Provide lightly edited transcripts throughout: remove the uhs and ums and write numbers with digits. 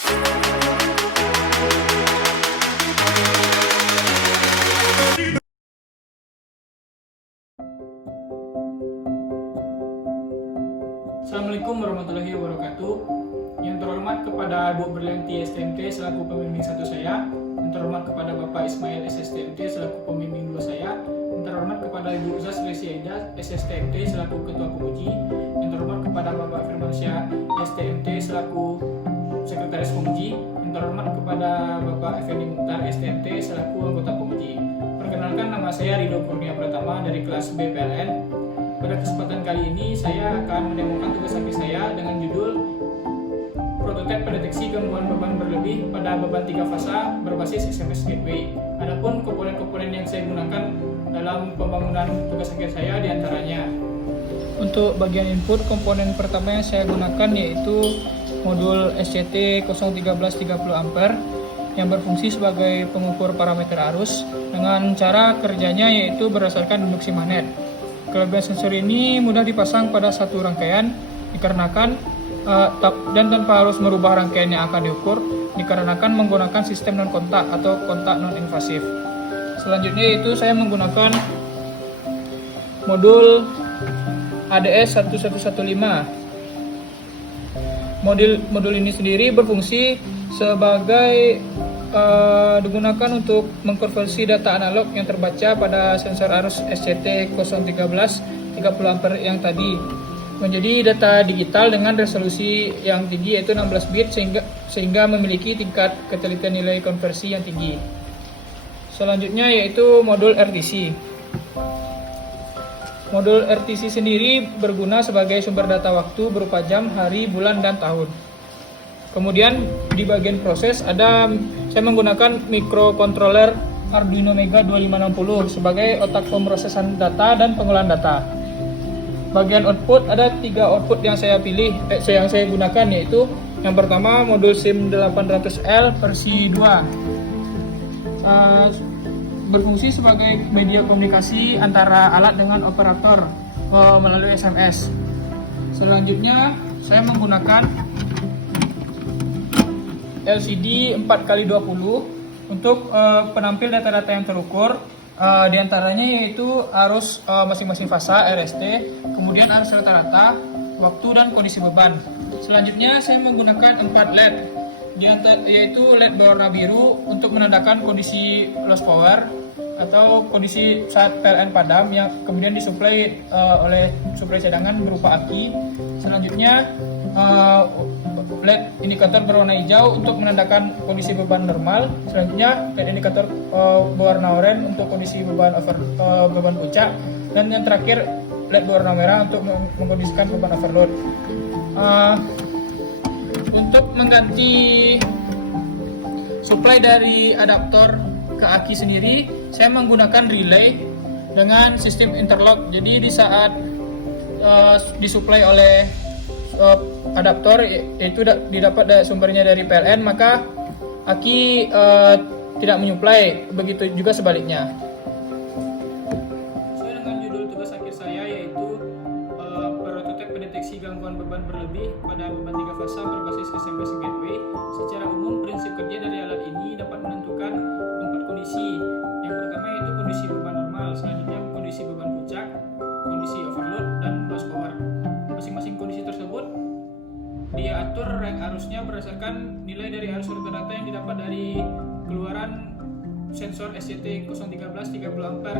Assalamualaikum warahmatullahi wabarakatuh. Yang terhormat kepada Ibu Berlianti STMT selaku pembimbing 1 saya, yang terhormat kepada Bapak Ismail SSTMT selaku pembimbing 2 saya, yang terhormat kepada Ibu Uzas Resiaida SSTMT selaku ketua penguji, yang terhormat kepada Bapak Firmansyah STMT selaku sekretaris penguji, yang terhormat kepada Bapak Effendi Mukhtar STMT selaku anggota penguji. Perkenalkan, nama saya Ridho Kurnia Pratama dari kelas B PLN. Pada kesempatan kali ini saya akan mendemokan tugas akhir saya dengan judul Prototipe pendeteksi gangguan beban berlebih pada beban 3 fasa berbasis SMS Gateway. Adapun komponen-komponen yang saya gunakan dalam pembangunan tugas akhir saya diantaranya. Untuk bagian input, komponen pertama yang saya gunakan yaitu modul SCT 01330A yang berfungsi sebagai pengukur parameter arus dengan cara kerjanya yaitu berdasarkan induksi magnet. Kelebihan sensor ini mudah dipasang pada satu rangkaian dikarenakan dan tanpa harus merubah rangkaian yang akan diukur dikarenakan menggunakan sistem non kontak atau kontak non invasif. Selanjutnya itu saya menggunakan modul ADS 1115. Modul ini sendiri berfungsi sebagai digunakan untuk mengkonversi data analog yang terbaca pada sensor arus SCT 01330A yang tadi menjadi data digital dengan resolusi yang tinggi yaitu 16 bit sehingga memiliki tingkat ketelitian nilai konversi yang tinggi. Selanjutnya yaitu modul RTC. Modul RTC sendiri berguna sebagai sumber data waktu berupa jam, hari, bulan, dan tahun. Kemudian di bagian proses saya menggunakan microcontroller Arduino Mega 2560 sebagai otak pemrosesan data dan pengolahan data. Bagian output ada 3 output yang saya gunakan yaitu yang pertama modul SIM 800L versi 2 berfungsi sebagai media komunikasi antara alat dengan operator melalui SMS. Selanjutnya saya menggunakan LCD 4x20 untuk penampil data-data yang terukur, diantaranya yaitu arus masing-masing fasa RST, kemudian arus rata-rata, waktu, dan kondisi beban. Selanjutnya saya menggunakan 4 LED, yaitu LED berwarna biru untuk menandakan kondisi loss power atau kondisi saat PLN padam yang kemudian disuplai oleh suplai cadangan berupa aki. Selanjutnya LED indikator berwarna hijau untuk menandakan kondisi beban normal. Selanjutnya LED indikator berwarna oranye untuk kondisi beban puncak, dan yang terakhir LED berwarna merah untuk mengkondisikan beban overload. Untuk mengganti suplai dari adaptor ke aki sendiri, saya menggunakan relay dengan sistem interlock. Jadi di saat disuplai oleh adaptor yaitu didapat sumbernya dari PLN, maka aki tidak menyuplai, begitu juga sebaliknya. Sesuai dengan judul tugas akhir saya yaitu prototipe pendeteksi gangguan beban berlebih pada beban 3 fasa berbasis SMS Gateway. Secara umum prinsip kerja dari alat ini dapat menentukan 4 kondisi. Yang pertama yaitu kondisi beban normal, selanjutnya kondisi beban puncak, kondisi overload, dan loss power. Masing-masing kondisi tersebut diatur rank arusnya berdasarkan nilai dari arus rata-rata yang didapat dari keluaran sensor SCT 01330A.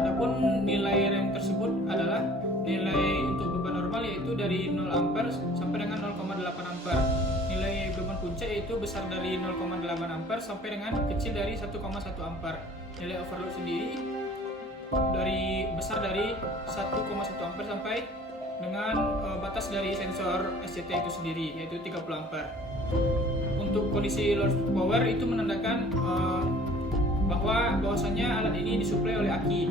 Adapun nilai rank tersebut adalah nilai untuk beban normal yaitu dari 0 ampere sampai dengan 0,8 ampere. Nilai beban puncak yaitu besar dari 0,8 ampere sampai dengan kecil dari 1,1 ampere. Nilai overload sendiri besar dari 1,1 ampere sampai dengan batas dari sensor SCT itu sendiri yaitu 30 ampere. Untuk kondisi loss power itu menandakan bahwasanya alat ini disuplai oleh aki.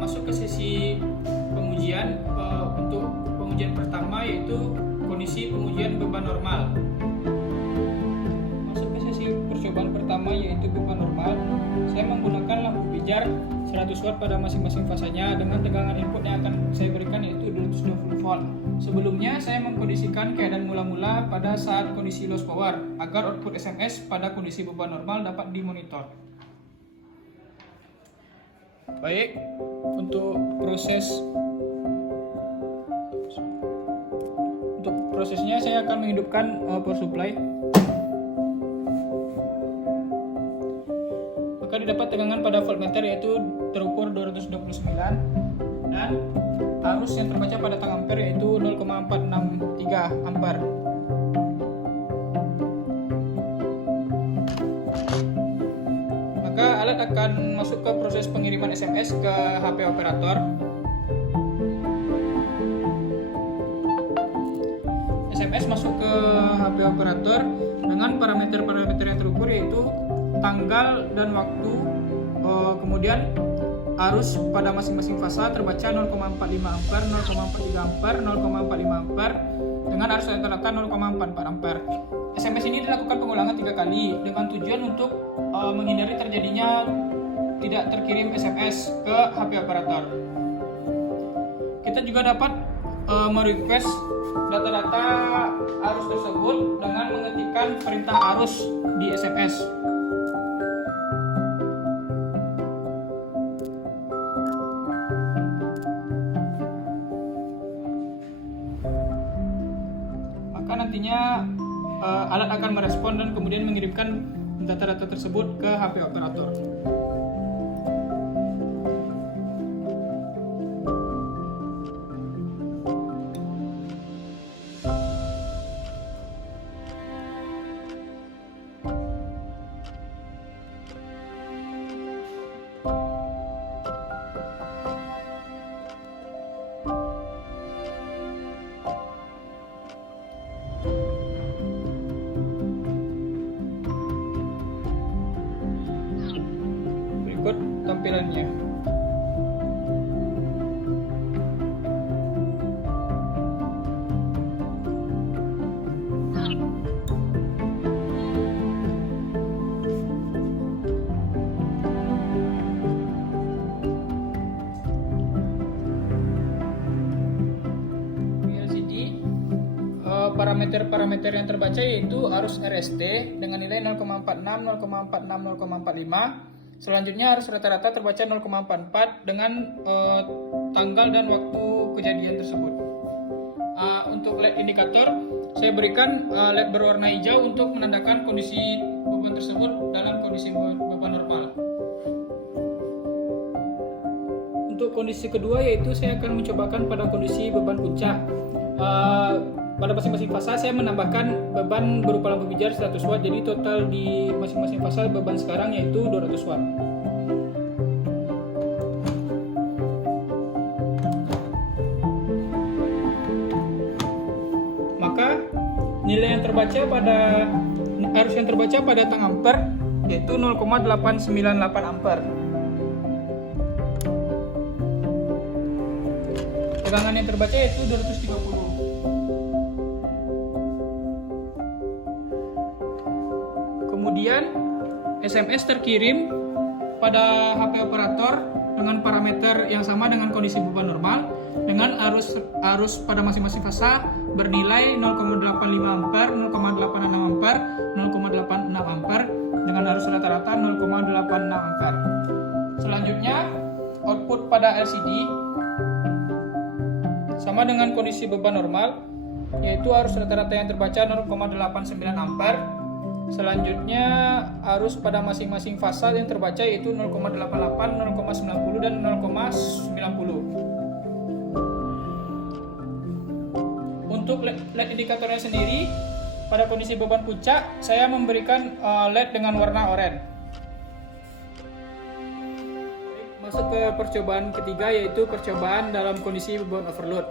Masuk ke sesi pengujian. Untuk pengujian pertama yaitu kondisi pengujian beban normal. Masuk ke sesi percobaan pertama yaitu beban normal. Saya menggunakan lampu pijar 100 watt pada masing-masing fasanya dengan tegangan input yang akan saya berikan yaitu 220 volt. Sebelumnya saya mengkondisikan keadaan mula-mula pada saat kondisi loss power agar output SMS pada kondisi beban normal dapat dimonitor. Baik, untuk prosesnya saya akan menghidupkan power supply. Maka didapat tegangan pada voltmeter yaitu terukur 229 dan arus yang terbaca pada tang ampere yaitu 0,463 ampere. Maka alat akan masuk ke proses pengiriman SMS ke HP operator. SMS masuk ke HP operator dengan parameter-parameter yang terukur yaitu tanggal dan waktu, kemudian arus pada masing-masing fasa terbaca 0,45 ampere, 0,43 ampere, 0,45 ampere dengan arus rata-rata 0,44 ampere. SMS ini dilakukan pengulangan 3 kali dengan tujuan untuk menghindari terjadinya tidak terkirim SMS ke HP operator. Kita juga dapat merequest data-data arus tersebut dengan mengetikkan perintah arus di SMS. Maka nantinya alat akan merespon dan kemudian mengirimkan data-data tersebut ke HP operator. Berikut tampilannya. Parameter-parameter yang terbaca yaitu arus RST dengan nilai 0,46, 0,46, 0,45. Selanjutnya arus rata-rata terbaca 0,44 dengan tanggal dan waktu kejadian tersebut. Untuk LED indikator, saya berikan LED berwarna hijau untuk menandakan kondisi beban tersebut dalam kondisi beban normal. Untuk kondisi kedua yaitu saya akan mencobakan pada kondisi beban puncak. Pada masing-masing fasa saya menambahkan beban berupa lampu pijar 100 watt, jadi total di masing-masing fasa beban sekarang yaitu 200 watt. Maka nilai yang terbaca pada arus yang terbaca pada tang ampere yaitu 0,898 ampere. Tegangan yang terbaca yaitu 230. Kemudian SMS terkirim pada HP operator dengan parameter yang sama dengan kondisi beban normal dengan arus pada masing-masing fasa bernilai 0,85 ampere, 0,86 ampere, 0,86 ampere dengan arus rata-rata 0,86 ampere. Selanjutnya output pada LCD sama dengan kondisi beban normal yaitu arus rata-rata yang terbaca 0,89 ampere. Selanjutnya arus pada masing-masing fasa yang terbaca yaitu 0,88, 0,90 dan 0,90. Untuk LED indikatornya sendiri pada kondisi beban puncak saya memberikan LED dengan warna oranye. Masuk ke percobaan ketiga yaitu percobaan dalam kondisi beban overload.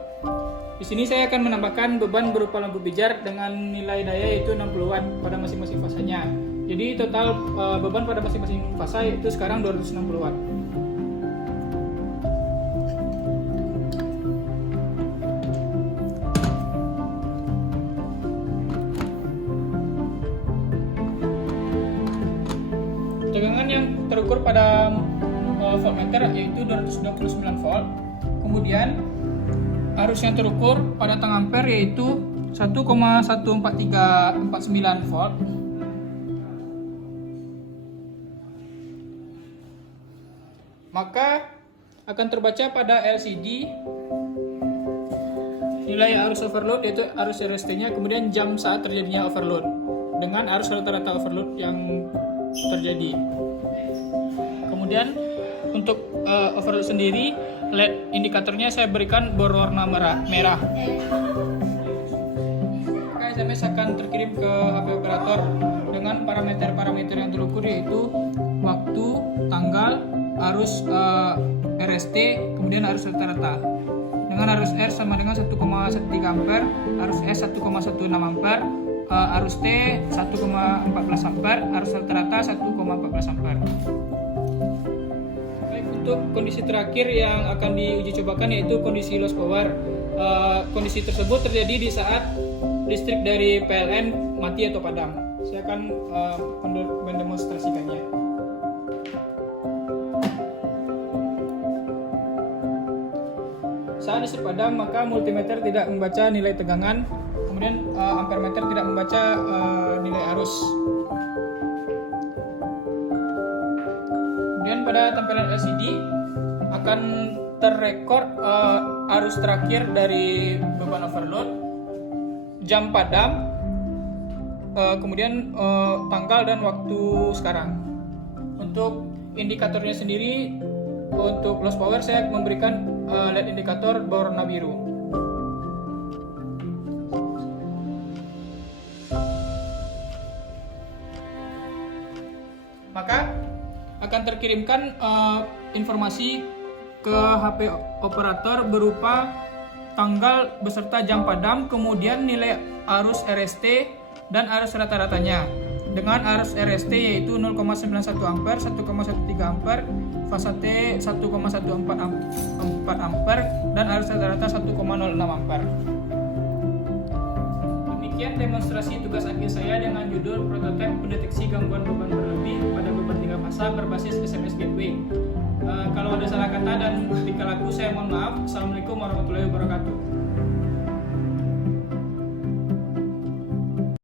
Di sini saya akan menambahkan beban berupa lampu pijar dengan nilai daya yaitu 60 watt pada masing-masing fasanya. Jadi total beban pada masing-masing fasa itu sekarang 260 watt. Tegangan yang terukur pada voltmeter yaitu 229 volt. Kemudian arus yang terukur pada tang ampere yaitu 1,14349 volt. Maka akan terbaca pada LCD nilai arus overload yaitu arus RST-nya, kemudian jam saat terjadinya overload dengan arus rata-rata overload yang terjadi. Kemudian untuk overload sendiri, LED indikatornya saya berikan berwarna merah. Maka SMS akan terkirim ke HP operator dengan parameter-parameter yang terukur yaitu waktu, tanggal, arus RST, kemudian arus rata-rata. Dengan arus R sama dengan 1,13 ampere, arus S 1,16 ampere, arus T 1,14 ampere, arus rata-rata 1,14 ampere. Baik, untuk kondisi terakhir yang akan diuji cobakan yaitu kondisi loss power. Kondisi tersebut terjadi di saat listrik dari PLN mati atau padam. Saya akan mendemonstrasikannya. Saat listrik padam, maka multimeter tidak membaca nilai tegangan, kemudian ampermeter tidak membaca nilai arus. Kemudian pada tampilan LCD akan terrekord arus terakhir dari beban overload, jam padam, kemudian tanggal dan waktu sekarang. Untuk indikatornya sendiri, untuk loss power saya memberikan LED indikator berwarna biru. Maka akan terkirimkan informasi ke HP operator berupa tanggal beserta jam padam, kemudian nilai arus RST dan arus rata-ratanya. Dengan arus RST yaitu 0,91 ampere, 1,13 ampere, fasa T 1,14 ampere, dan arus rata-rata 1,06 ampere. Demikian demonstrasi tugas akhir saya dengan judul prototipe pendeteksi gangguan beban berlebih pada beban 3 fasa berbasis SMS gateway. Kalau ada salah kata dan tingkah laku saya mohon maaf. Assalamualaikum warahmatullahi wabarakatuh.